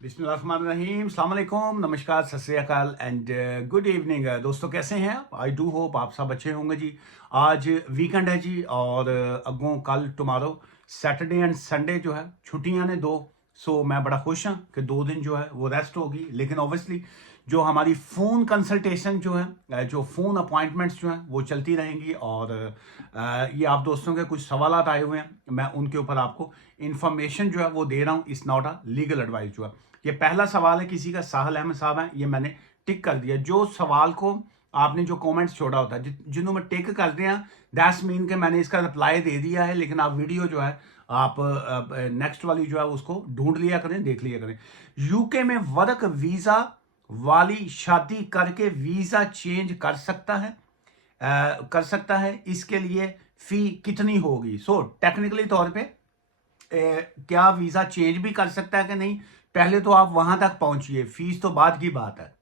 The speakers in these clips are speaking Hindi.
बिस्मिल्लाहिर्रहमानिर्रहीम, अस्सलाम वालेकुम, नमस्कार, सत श्री अकाल एंड गुड इवनिंग। दोस्तों कैसे हैं आप? आई डू होप आप सब अच्छे होंगे जी। आज वीकेंड है जी और अगों कल टुमारो सैटरडे एंड संडे जो है छुट्टियां ने दो। सो मैं बड़ा खुश हूँ कि 2 दिन जो है वो रेस्ट होगी। लेकिन ऑब्वियसली जो हमारी फ़ोन कंसल्टेशन जो है जो फ़ोन अपॉइंटमेंट्स जो हैं वो चलती रहेंगी और ये आप दोस्तों के कुछ सवालात आए हुए हैं, मैं उनके ऊपर आपको इन्फॉर्मेशन जो है वो दे रहा हूँ। इस नॉट अ लीगल एडवाइस जो है। ये पहला सवाल है किसी का, साहल अहमद साहब हैं, ये मैंने टिक कर दिया। जो सवाल को आपने जो कमेंट्स छोड़ा होता है जिन्हों में टिक कर दिया, दैट्स मीन के मैंने इसका रिप्लाई दे दिया है। लेकिन आप वीडियो जो है आप नेक्स्ट वाली जो है उसको ढूंढ लिया करें, देख लिया करें। यूके में वर्क वीजा वाली शादी करके वीजा चेंज कर सकता है। इसके लिए फी कितनी होगी? सो टेक्निकली तौर पे क्या वीजा चेंज भी कर सकता है कि नहीं, पहले तो आप वहां तक पहुंचिए। फीस तो बाद की बात है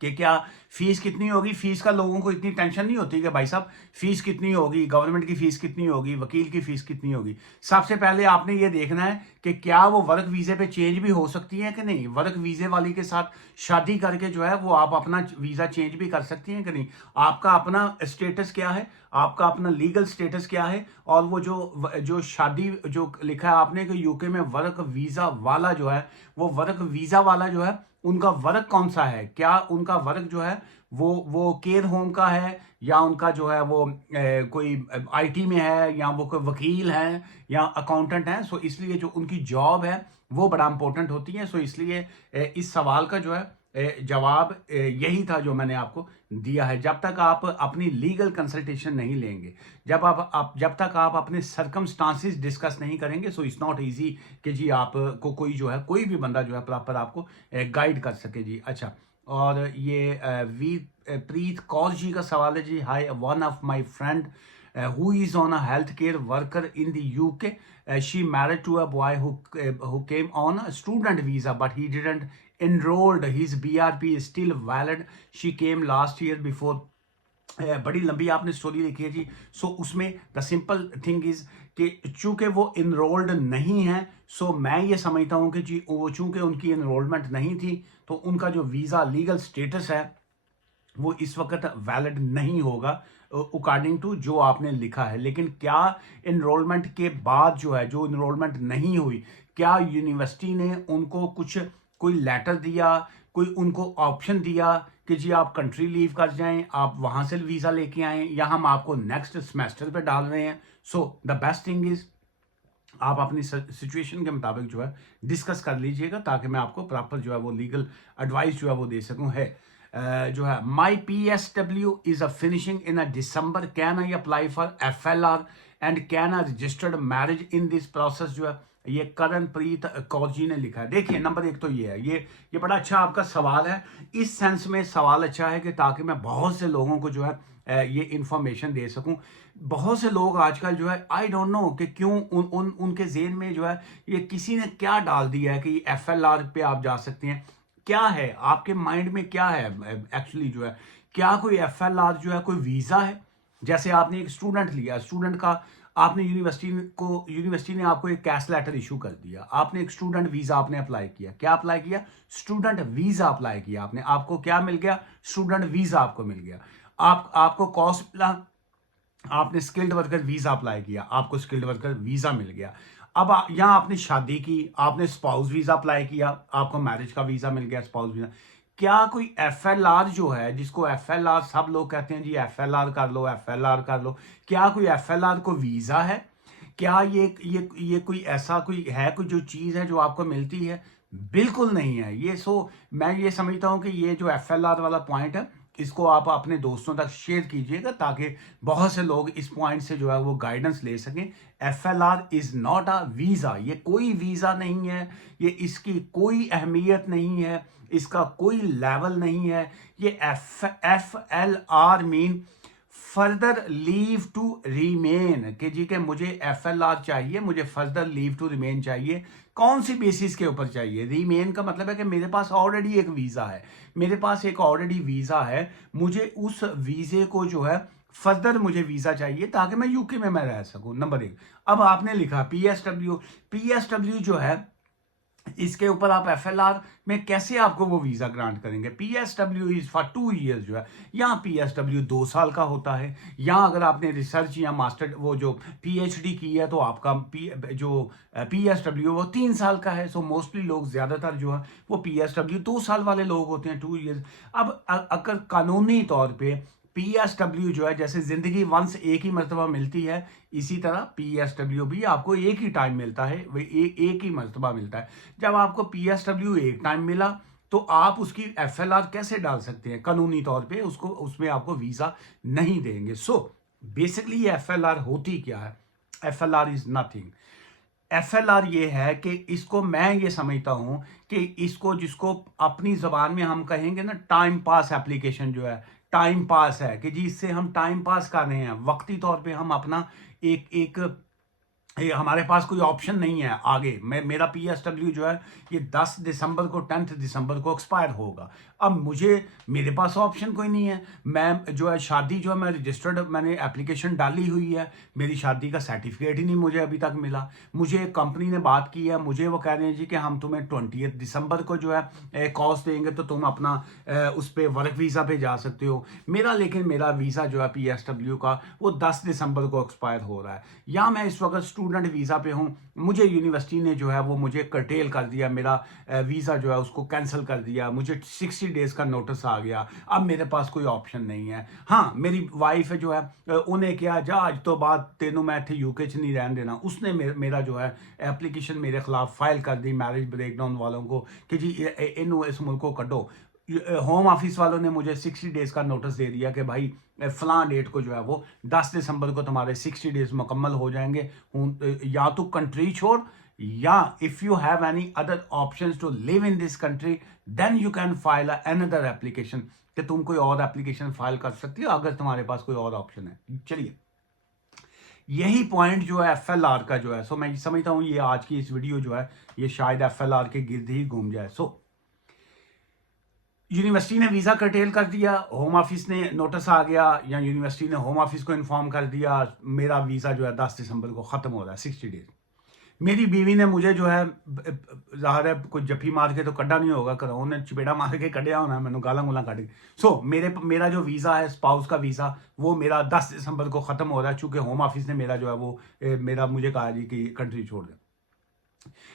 कि क्या फीस कितनी होगी। फीस का लोगों को इतनी टेंशन नहीं होती कि भाई साहब फीस कितनी होगी, गवर्नमेंट की फीस कितनी होगी, वकील की फीस कितनी होगी। सबसे पहले आपने ये देखना है कि क्या वो वर्क वीजे पे चेंज भी हो सकती है कि नहीं। वर्क वीजे वाली के साथ शादी करके जो है वो आप अपना वीजा चेंज भी कर सकती हैं कि नहीं। आपका अपना स्टेटस क्या है, आपका अपना लीगल स्टेटस क्या है, और वो जो जो शादी जो लिखा है आपने कि यूके में वर्क वीजा वाला जो है, वो वर्क वीजा वाला जो है उनका वर्क कौन सा है। क्या उनका वर्क जो है वो केयर होम का है, या उनका जो है वो कोई आईटी में है, या वो कोई वकील है या अकाउंटेंट है। सो इसलिए जो उनकी जॉब है वो बड़ा इंपॉर्टेंट होती है। सो इसलिए इस सवाल का जो है जवाब यही था जो मैंने आपको दिया है। जब तक आप अपनी लीगल कंसल्टेशन नहीं लेंगे, जब तक आप अपने सरकमस्टांसिस डिस्कस नहीं करेंगे, सो इट्स नॉट इजी कि जी आपको कोई जो है कोई भी बंदा जो है प्रॉपर आपको गाइड कर सके जी। अच्छा, और ये वी प्रीत कौर जी का सवाल है जी। Hi, one of my friend who is on a healthcare worker in the UK. She married to a boy who came on a student visa, but he didn't enrolled. His BRP is still valid. She came last year before. बड़ी लंबी आपने स्टोरी लिखी है जी। सो उसमें द सिंपल थिंग इज कि चूंकि वो इनरोल्ड नहीं है, सो मैं ये समझता हूं कि जी वो चूंकि उनकी इनरोलमेंट नहीं थी तो उनका जो वीज़ा लीगल स्टेटस है वो इस वक्त वैलिड नहीं होगा अकॉर्डिंग टू जो आपने लिखा है। लेकिन क्या इनरोलमेंट के बाद जो है, जो इनरोलमेंट नहीं हुई, क्या यूनिवर्सिटी ने उनको कोई लेटर दिया, कोई उनको ऑप्शन दिया कि जी आप कंट्री लीव कर जाएं, आप वहां से वीज़ा लेके आएं, या हम आपको नेक्स्ट सेमेस्टर पे डाल रहे हैं। So the best thing is आप अपनी सिचुएशन के मुताबिक जो है डिस्कस कर लीजिएगा, ताकि मैं आपको प्रॉपर जो है वो लीगल एडवाइस जो है वो दे सकूं। है जो है माई PSW is a finishing in a December, can I apply for FLR and can I registered marriage in this process जो है, ये करणप्रीत कौर जी ने लिखा है। देखिए, नंबर एक तो ये है, ये बड़ा अच्छा आपका सवाल है। इस सेंस में सवाल अच्छा है कि ताकि मैं बहुत से लोगों को जो है ये इंफॉर्मेशन दे सकूं। बहुत से लोग आजकल जो है आई डोंट नो कि क्यों उनके जेहन में जो है ये किसी ने क्या डाल दिया है कि FLR पे आप जा सकते हैं। क्या है आपके माइंड में, क्या है एक्चुअली जो है, क्या कोई FLR जो है कोई वीजा है? जैसे आपने एक स्टूडेंट लिया, स्टूडेंट का आपने यूनिवर्सिटी ने आपको एक कैश लेटर इशू कर दिया, आपने एक स्टूडेंट वीजा आपने अप्लाई किया। क्या अप्लाई किया? स्टूडेंट वीजा अप्लाई किया आपने। आपको क्या मिल गया? स्टूडेंट वीजा आपको मिल गया। आपको कॉस्ट मिला, आपने स्किल्ड वर्कर वीजा अप्लाई किया, आपको स्किल्ड वर्कर वीजा मिल गया। अब यहां आपने शादी की, आपने स्पाउस वीजा अप्लाई किया, आपको मैरिज का वीजा मिल गया, स्पाउस वीजा। क्या कोई FLR जो है, जिसको FLR सब लोग कहते हैं जी FLR कर लो, FLR कर लो, क्या कोई FLR को वीजा है? क्या ये कोई ऐसा कोई है, कोई जो चीज है जो आपको मिलती है? बिल्कुल नहीं है ये। मैं ये समझता हूं कि ये जो FLR वाला पॉइंट है, इसको आप अपने दोस्तों तक शेयर कीजिएगा, ताकि बहुत से लोग इस पॉइंट से जो है वो गाइडेंस ले सकें। FLR is not a visa, ये कोई वीजा नहीं है, ये इसकी कोई अहमियत नहीं है, इसका कोई लेवल नहीं है। ये FLR mean further leave to remain, कि जी के मुझे FLR चाहिए, मुझे फर्दर लीव टू रिमेन चाहिए। कौन सी बेसिस के ऊपर चाहिए? रिमेन का मतलब है कि मेरे पास ऑलरेडी एक वीजा है, मेरे पास एक ऑलरेडी वीजा है, मुझे उस वीजे को जो है फर्दर मुझे वीजा चाहिए ताकि मैं यूके में मैं रह सकूं। नंबर एक। अब आपने लिखा PSW जो है इसके ऊपर आप एफएलआर में कैसे आपको वो वीज़ा ग्रांट करेंगे? पीएसडब्ल्यू इज़ फॉर 2 ईयर्स जो है, यहाँ पीएसडब्ल्यू 2 साल का होता है। यहाँ अगर आपने रिसर्च या मास्टर वो जो पीएचडी की है तो आपका पीएसडब्ल्यू वो 3 साल का है। सो मोस्टली लोग ज़्यादातर जो है वो पीएसडब्ल्यू 2 साल वाले लोग होते हैं, 2 ईयर्स। अब अगर कानूनी तौर पे पीएसडब्ल्यू जो है, जैसे जिंदगी वंस एक ही मर्तबा मिलती है, इसी तरह पीएसडब्ल्यू भी आपको एक ही टाइम मिलता है, वो एक ही मर्तबा मिलता है। जब आपको पीएसडब्ल्यू एक टाइम मिला तो आप उसकी एफएलआर कैसे डाल सकते हैं? कानूनी तौर पे उसको उसमें आपको वीजा नहीं देंगे। सो बेसिकली ये एफएलआर होती क्या है? एफएलआर इज नथिंग। एफएलआर ये है कि इसको मैं ये समझता हूं कि इसको जिसको अपनी जबान में हम कहेंगे ना, टाइम पास एप्लीकेशन जो है, टाइम पास है कि जी इससे हम टाइम पास कर रहे हैं, वक्ती तौर पे हम अपना एक एक ये हमारे पास कोई ऑप्शन नहीं है आगे। मेरा पीएसडब्ल्यू जो है ये 10 दिसंबर को 10 दिसंबर को एक्सपायर होगा। अब मेरे पास ऑप्शन कोई नहीं है। मैं जो है शादी जो है मैं रजिस्टर्ड, मैंने एप्लीकेशन डाली हुई है, मेरी शादी का सर्टिफिकेट ही नहीं मुझे अभी तक मिला। मुझे एक कंपनी ने बात की है, मुझे वो कह रहे हैं जी कि हम तुम्हें 20 दिसंबर को जो है कॉस्ट देंगे तो तुम अपना उस पर वर्क वीज़ा पे जा सकते हो। लेकिन मेरा वीज़ा जो है पीएसडब्ल्यू का वो 10 दिसंबर को एक्सपायर हो रहा है, या मैं इस वक्त स्टूडेंट वीज़ा पे हूँ। मुझे यूनिवर्सिटी ने जो है वो मुझे कर्टेल कर दिया, मेरा वीज़ा जो है उसको कैंसिल कर दिया, मुझे 60 डेज का नोटिस आ गया। अब मेरे पास कोई ऑप्शन नहीं है। हाँ, मेरी वाइफ जो है उन्हें क्या जा अज तो बाद तेनों मैं इतने यूके च नहीं रहन देना, उसने मेरा जो है एप्लीकेशन मेरे खिलाफ फाइल कर दी मैरिज ब्रेकडाउन वालों को कि जी इनू इस मुल्क को कटो। होम ऑफिस वालों ने मुझे 60 डेज का नोटिस दे दिया कि भाई फलां डेट को जो है वो 10 दिसंबर को तुम्हारे 60 डेज मुकम्मल हो जाएंगे, या तो कंट्री छोड़, या if you have any other options to live in this country then you can file another application, कि तुम कोई और एप्लीकेशन फाइल कर सकती हो अगर तुम्हारे पास कोई और ऑप्शन है। चलिए, यही पॉइंट जो है एफएलआर का जो है, सो मैं समझता हूं ये आज की इस वीडियो जो है ये शायद एफएलआर के गिर्द ही घूम जाए। सो यूनिवर्सिटी ने वीज़ा कर्टेल कर दिया, होम ऑफिस ने नोटिस आ गया, या यूनिवर्सिटी ने होम ऑफिस को इन्फॉर्म कर दिया मेरा वीज़ा जो है 10 दिसंबर को ख़त्म हो रहा है, 60 डेज। मेरी बीवी ने मुझे जो है ज़ाहिर है कोई जफ्फी मार के तो कड्डा नहीं होगा, कर उन्हें चपेड़ा मार के कढ़िया होना, मैंने गाला गुला कट के। सो मेरा जो वीज़ा है स्पाउस का वीज़ा वो मेरा 10 दिसंबर को ख़त्म हो रहा है, चूँकि होम ऑफिस ने मेरा जो है वो मुझे कहा जी कि कंट्री छोड़ दे।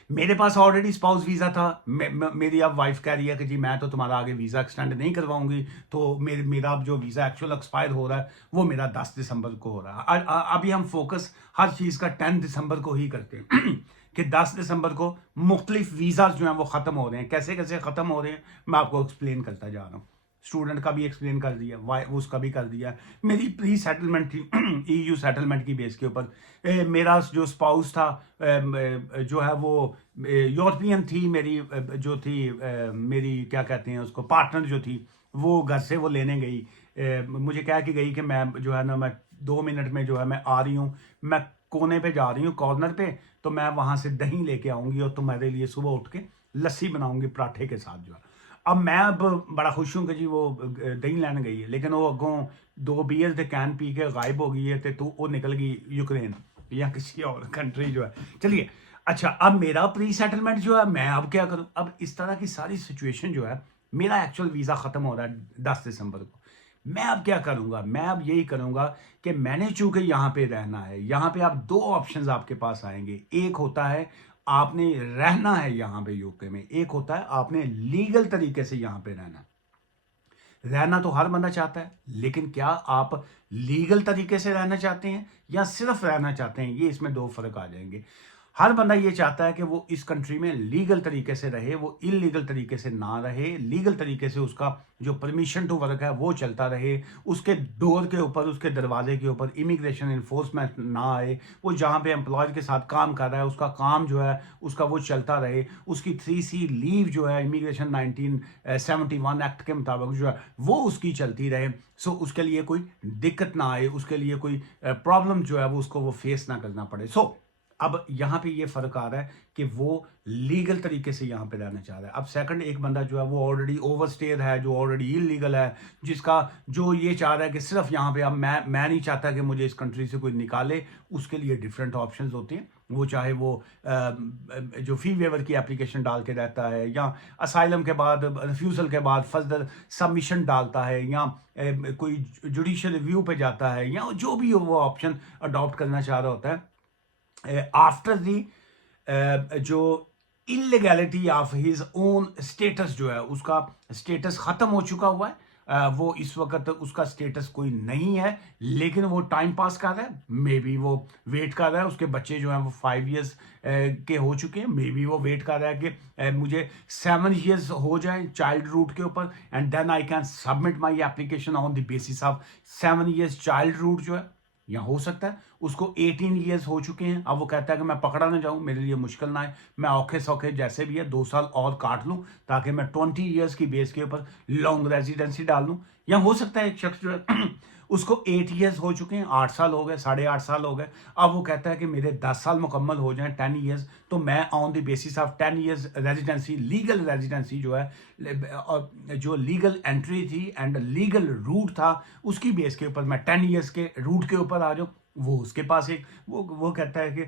मेरे पास ऑलरेडी स्पाउस वीज़ा था। मेरी अब वाइफ कह रही है कि जी मैं तो तुम्हारा आगे वीज़ा एक्सटेंड नहीं करवाऊंगी, तो मेरा अब जो वीज़ा एक्चुअल एक्सपायर हो रहा है वो मेरा 10 दिसंबर को हो रहा है। अभी हम फोकस हर चीज़ का 10 दिसंबर को ही करते हैं कि 10 दिसंबर को मुख्तलिफ वीज़ा जो हैं वो ख़त्म हो रहे हैं। कैसे कैसे ख़त्म हो रहे हैं मैं आपको एक्सप्लेन करता जा रहा हूँ। स्टूडेंट का भी एक्सप्लेन कर दिया, वाई उसका भी कर दिया। मेरी प्री सेटलमेंट थी ईयू सेटलमेंट की बेस के ऊपर। मेरा जो स्पाउस था जो है वो यूरोपियन थी, मेरी जो थी मेरी क्या कहते हैं उसको, पार्टनर जो थी वो घर से वो लेने गई। मुझे कह के गई कि मैं जो है ना मैं 2 मिनट में जो है मैं आ रही हूँ, मैं कोने पे जा रही हूँ कॉर्नर पे, तो मैं वहाँ से दही लेके आऊँगी और तुम्हारे लिए सुबह उठ के लस्सी बनाऊँगी पराठे के साथ जो है। अब मैं बड़ा खुश हूं कि जी वो दही लैन गई है, लेकिन वो अगों 2 बीयर के कैन पी के गायब हो गई है, तो तू वो निकल गई यूक्रेन या किसी और कंट्री जो है। चलिए, अच्छा, अब मेरा प्री सेटलमेंट जो है मैं अब क्या करूं? अब इस तरह की सारी सिचुएशन जो है, मेरा एक्चुअल वीज़ा ख़त्म हो रहा है 10 दिसंबर को। मैं अब क्या करूंगा? मैं अब यही करूंगा कि मैंने चूंकि यहाँ पे रहना है, यहाँ पे आप 2 ऑप्शंस आपके पास आएंगे। एक होता है आपने रहना है यहाँ पे यूके में, एक होता है आपने लीगल तरीके से यहाँ पे रहना। रहना तो हर बंदा चाहता है, लेकिन क्या आप लीगल तरीके से रहना चाहते हैं या सिर्फ रहना चाहते हैं? ये इसमें 2 फर्क आ जाएंगे। हर बंदा ये चाहता है कि वो इस कंट्री में लीगल तरीके से रहे, वो इलीगल तरीके से ना रहे, लीगल तरीके से उसका जो परमिशन टू वर्क है वो चलता रहे, उसके डोर के ऊपर, उसके दरवाजे के ऊपर इमिग्रेशन इन्फोर्समेंट ना आए, वो जहाँ पे एम्प्लॉयज के साथ काम कर रहा है उसका काम जो है उसका वो चलता रहे, उसकी 3C लीव जो है इमिग्रेशन 1971 एक्ट के मुताबिक जो है वो उसकी चलती रहे। सो उसके लिए कोई दिक्कत ना आए, उसके लिए कोई प्रॉब्लम जो है वो उसको वो फेस ना करना पड़े। सो अब यहाँ पे ये फर्क आ रहा है कि वो लीगल तरीके से यहाँ पे रहना चाह रहा है। अब सेकंड एक बंदा जो है वो ऑलरेडी ओवरस्टेड है, जो ऑलरेडी इलीगल है, जिसका जो ये चाह रहा है कि सिर्फ यहाँ पे अब मैं नहीं चाहता कि मुझे इस कंट्री से कोई निकाले, उसके लिए डिफरेंट ऑप्शंस होते हैं। वो चाहे वो जो फी वेवर की एप्लीकेशन डाल के रहता है, या असाइलम के बाद रिफ्यूज़ल के बाद फर्दर सबमिशन डालता है, या कोई जुडिशियल रिव्यू पे जाता है, या जो भी वो ऑप्शन अडॉप्ट करना चाह रहा होता है, आफ्टर दी जो illegality of his own status जो है, उसका स्टेटस ख़त्म हो चुका हुआ है, वो इस वक्त उसका स्टेटस कोई नहीं है, लेकिन वो टाइम पास कर रहा है, मे बी वो वेट कर रहा है, उसके बच्चे जो हैं वो 5 years के हो चुके हैं, मे बी वो वेट कर रहा है कि मुझे 7 years हो जाए चाइल्ड रूट के ऊपर, and then I can submit my application on the basis of 7 years child route जो है। या हो सकता है उसको 18 years हो चुके हैं, अब वो कहता है कि मैं पकड़ा ना जाऊं, मेरे लिए मुश्किल ना है, मैं औखे सौखे जैसे भी है 2 साल और काट लूं ताकि मैं 20 years की बेस के ऊपर लॉन्ग रेजिडेंसी डाल लूं। या हो सकता है एक शख्स जो है उसको 8 years हो चुके हैं, 8 साल हो गए, 8.5 साल हो गए, अब वो कहता है कि मेरे 10 साल मुकम्मल हो जाएं 10 years, तो मैं on the basis of 10 years residency, legal residency जो है, जो लीगल एंट्री थी एंड लीगल रूट था, उसकी बेस के ऊपर मैं 10 years के रूट के ऊपर आ जाऊं। वो उसके पास एक वो कहता है कि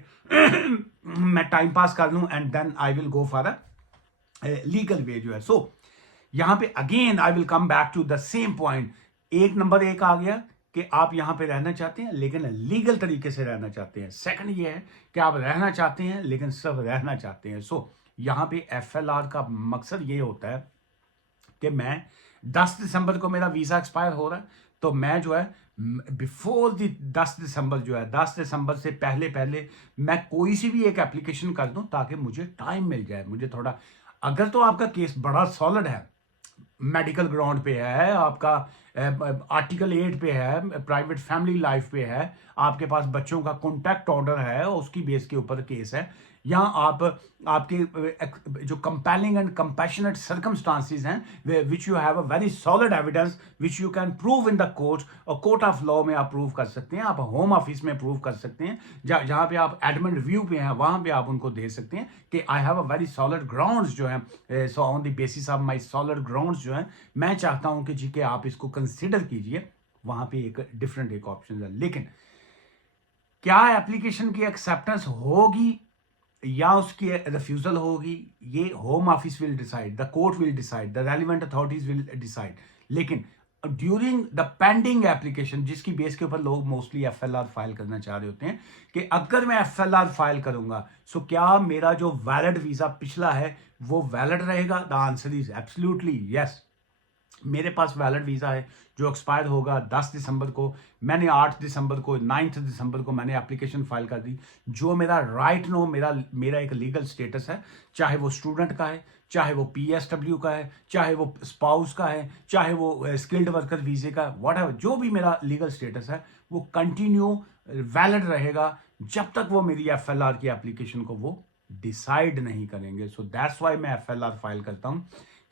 मैं टाइम पास कर लूं and then I will go for a legal way जो है। सो यहां पे again I will come back to the same point. Number एक आ गया कि आप यहां पे रहना चाहते हैं लेकिन लीगल तरीके से रहना चाहते हैं। सेकंड ये है कि आप रहना चाहते हैं लेकिन सिर्फ रहना चाहते हैं। सो यहां पे FLR का मकसद ये होता है कि मैं 10 दिसंबर को मेरा वीज़ा एक्सपायर हो रहा है, तो मैं जो है बिफोर द 10 दिसंबर जो है, 10 दिसंबर से पहले पहले मैं कोई सी भी एक एप्लीकेशन कर दूं ताकि मुझे टाइम मिल जाए, मुझे थोड़ा। अगर तो आपका केस बड़ा सॉलिड है, मेडिकल ग्राउंड पे है आपका, आर्टिकल 8 पे है, प्राइवेट फैमिली लाइफ पे है, आपके पास बच्चों का कॉन्टैक्ट ऑर्डर है, उसकी बेस के ऊपर केस है, या आप आपके जो कंपेलिंग एंड कंपैशनेट सर्कमस्टांसिस हैं which you have a very solid evidence which you can prove in the court, और कोर्ट ऑफ लॉ में आप प्रूव कर सकते हैं, आप होम ऑफिस में प्रूव कर सकते हैं, जहां पे आप एडमिट रिव्यू पे हैं वहां पे आप उनको दे सकते हैं कि I have a very solid grounds जो है। So on the basis of my solid grounds जो है, मैं चाहता हूं कि जी के आप इसको कंसिडर कीजिए। वहां पे एक डिफरेंट एक ऑप्शन है, लेकिन क्या एप्लीकेशन की एक्सेप्टेंस होगी या उसकी रिफ्यूजल होगी, ये home office will decide, the court will decide, the relevant authorities will decide. लेकिन ड्यूरिंग द पेंडिंग एप्लीकेशन, जिसकी बेस के ऊपर लोग मोस्टली FLR फाइल करना चाह रहे होते हैं, कि अगर मैं FLR फाइल करूंगा सो क्या मेरा जो वैलिड वीजा पिछला है वो वैलिड रहेगा? The answer is absolutely yes. मेरे पास वैलिड वीज़ा है जो एक्सपायर होगा 10 दिसंबर को। मैंने 8 दिसंबर को, 9 दिसंबर को मैंने एप्लीकेशन फाइल कर दी। जो मेरा राइट नो मेरा एक लीगल स्टेटस है, चाहे वो स्टूडेंट का है, चाहे वो PSW का है, चाहे वो स्पाउस का है, चाहे वो स्किल्ड वर्कर वीजे का, व्हाटएवर जो भी मेरा लीगल स्टेटस है वो कंटिन्यू वैलिड रहेगा जब तक वो मेरी FLR की एप्लीकेशन को वो डिसाइड नहीं करेंगे। सो दैट्स वाई मैं FLR फाइल करता हूं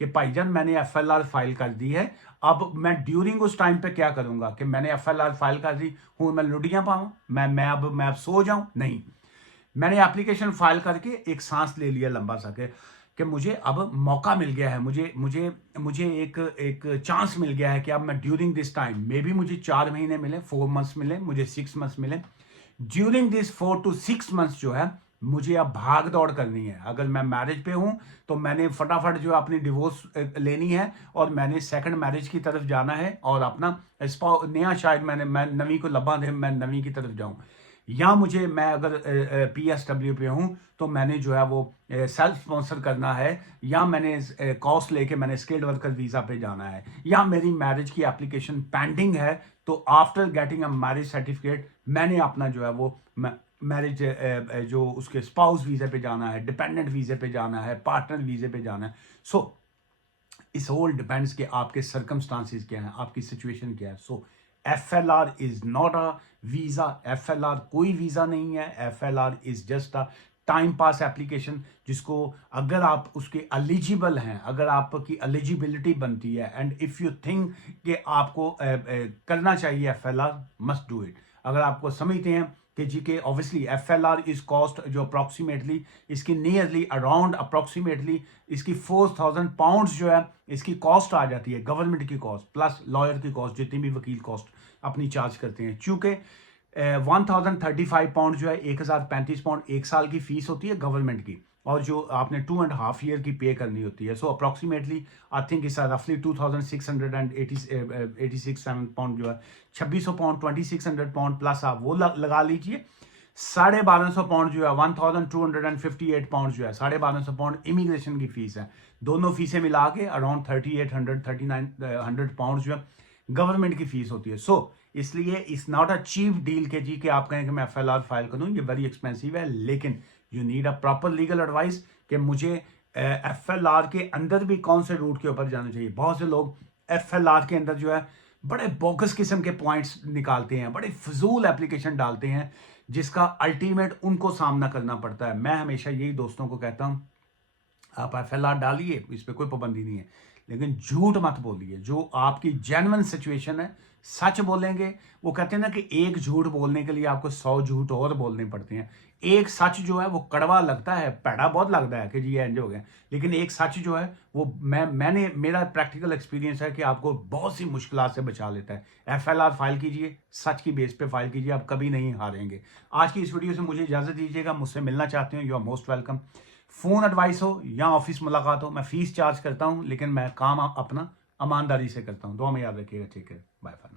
कि भाईजान मैंने FLR फाइल कर दी है, अब मैं ड्यूरिंग उस टाइम पे क्या करूंगा कि मैंने FLR फाइल कर दी हूं, मैं लुटियां पाऊं, मैं अब सो जाऊं? नहीं, मैंने एप्लीकेशन फाइल करके एक सांस ले लिया लंबा सा कि मुझे अब मौका मिल गया है, मुझे मुझे मुझे एक चांस मिल गया है कि अब मैं during this time, may be मुझे 4 महीने मिले, 4 months मिले, मुझे 6 months मिले, ड्यूरिंग दिस 4 to 6 months जो है मुझे अब भाग दौड़ करनी है। अगर मैं मैरिज पे हूं तो मैंने फटाफट जो अपनी डिवोर्स लेनी है और मैंने सेकंड मैरिज की तरफ जाना है और अपना नया, शायद मैं नवी को लब्बा दे, मैं नवी की तरफ जाऊं, या मैं अगर PSW पे हूं तो मैंने जो है वो सेल्फ स्पॉन्सर करना है, या मैंने कॉस्ट लेके मैंने स्किल्ड वर्कर वीज़ा पे जाना है, या मेरी मैरिज की एप्लीकेशन पेंडिंग है, तो after getting a marriage certificate मैंने अपना जो है वो मैरिज जो उसके स्पाउस वीज़े पे जाना है, डिपेंडेंट वीज़े पे जाना है, पार्टनर वीज़े पे जाना है। सो इस होल डिपेंड्स कि आपके सर्कमस्टांसिस क्या हैं, आपकी सिचुएशन क्या है। सो FLR is not a visa, FLR कोई वीज़ा नहीं है, FLR is just a time pass application, जिसको अगर आप उसके एलिजिबल हैं, अगर आपकी एलिजिबिलिटी बनती है एंड इफ़ यू थिंक कि आपको करना चाहिए FLR, मस्ट डू इट। अगर आपको समझते हैं कि जी के ऑब्वियसली FLR इज कॉस्ट जो अप्रॉक्सीमेटली इसकी नियरली अराउंड अप्रॉक्सीमेटली इसकी 4,000 पाउंड्स जो है इसकी कॉस्ट आ जाती है, गवर्नमेंट की कॉस्ट प्लस लॉयर की कॉस्ट, जितनी भी वकील कॉस्ट अपनी चार्ज करते हैं। चूंकि 1035 पाउंड जो है, 1035 पाउंड 1 साल की फीस होती है गवर्नमेंट की, और जो आपने 2.5 ईयर की पे करनी होती है। सो अप्रॉक्सीमेटली आई थिंक इस रफली 2686 पाउंड जो है, 2600 पाउंड, 2600 पाउंड प्लस आप वो लगा लीजिए। 1250 पाउंड जो है, 1258 पाउंड जो है, 1250 पाउंड इमिग्रेशन की फीस है। दोनों फीसें मिला के अराउंड 3800 जो है गवर्नमेंट की फीस होती है। सो इसलिए it's not a cheap deal के जी कि आप कहें कि मैं एफएलआर फाइल करूं, ये वेरी एक्सपेंसिव है। लेकिन you need a proper legal advice कि मुझे एफएलआर के अंदर भी कौन से रूट के ऊपर जाना चाहिए। बहुत से लोग एफएलआर के अंदर जो है बड़े बोगस किस्म के पॉइंट्स निकालते हैं, बड़े फजूल एप्लीकेशन डालते हैं, जिसका अल्टीमेट उनको सामना करना पड़ता है। मैं हमेशा यही दोस्तों को कहता हूं, आप एफएलआर डालिए, इस पर कोई पाबंदी नहीं है, लेकिन झूठ मत बोलिए। जो आपकी जेन्युइन सिचुएशन है, सच बोलेंगे। वो कहते हैं ना कि एक झूठ बोलने के लिए आपको 100 झूठ और बोलने पड़ते हैं। एक सच जो है वो कड़वा लगता है, पैड़ा बहुत लगता है कि जी ये एंज हो गया, लेकिन एक सच जो है वो मेरा प्रैक्टिकल एक्सपीरियंस है कि आपको बहुत सी मुश्किलात से बचा लेता है। एफएलआर फाइल कीजिए, सच की बेस पे फाइल कीजिए, आप कभी नहीं हारेंगे। आज की इस वीडियो से मुझे इजाजत दीजिएगा। मुझसे मिलना चाहते हो, you are most welcome. Phone advice हो या ऑफिस मुलाकात हो, मैं फीस चार्ज करता हूं, लेकिन मैं काम अपना ईमानदारी से करता हूं। दुआ में याद रखिएगा। ठीक है, बाय बाय।